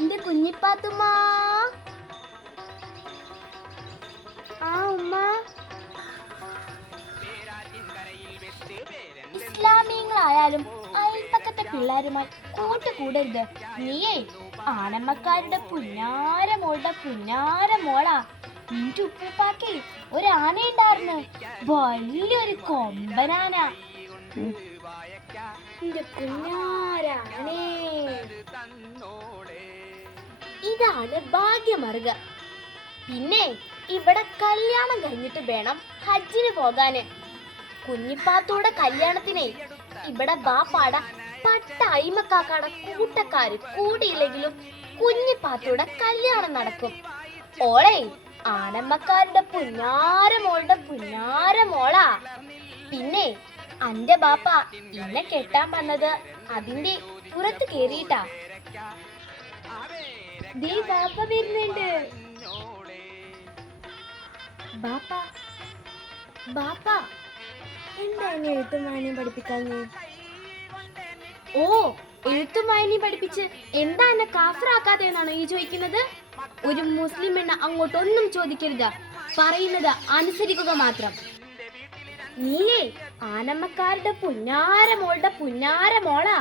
എന്റെ കുഞ്ഞിപ്പാത്തുമ്മ. ആ ഉമ്മ. ഇസ്ലാമിയങ്ങളായാലും അയൽപ്പക്കത്തെ പിള്ളേരുമായി കൂട്ടുകൂടരുത്. നീയേ ആനമ്മക്കാരുടെ പുന്നാര മോളുടെ പുന്നാര മോളാ. നിന്റെ ഉപ്പൂപ്പാക്കേ ഒരു ആനയുണ്ടായിരുന്നു വലിയൊരു കൊമ്പനാന. എന്റെ പുന്നാരാണേ ഇതാണ് ഭാഗ്യമറുക പിന്നെ ഇവിടെ കല്യാണം കഴിഞ്ഞിട്ട് വേണം ഹജ്ജിന് പോകാന്. കുഞ്ഞിപ്പാത്തോടെ കല്യാണത്തിനെ ഇവിടെ ബാപ്പാട പട്ട അയിമക്കാക്കാട കൂട്ടക്കാര് കൂടിയില്ലെങ്കിലും കുഞ്ഞിപ്പാത്തോടെ കല്യാണം നടക്കും. ഓളെ ആനമ്മക്കാരുടെ പുന്നാര മോളുടെ പുന്നാര മോളാ. പിന്നെ അന്റെ ബാപ്പ എന്നെ കെട്ടാൻ വന്നത് അതിന്റെ പുറത്ത് കേറിയിട്ടാ. ദേ ബാപ്പ വരുന്നുണ്ട്. ബാപ്പ ബാപ്പ. എന്താ എന്നെ എഴുത്തും വായനയും പഠിപ്പിക്കാഞ്ഞ്? ഓ എഴുത്തും വായനയും പഠിപ്പിച്ച് എന്താ എന്നെ കാഫറാക്കാതെ എന്നാണോ ഈ ചോദിക്കുന്നത്? ഒരു മുസ്ലിം എണ്ണ അങ്ങോട്ടൊന്നും ചോദിക്കരുത്. പറയുന്നത് അനുസരിക്കുക മാത്രം. നീയേ ആനമ്മക്കാരുടെ പുന്നാര മോളുടെ പുന്നാര മോളാ.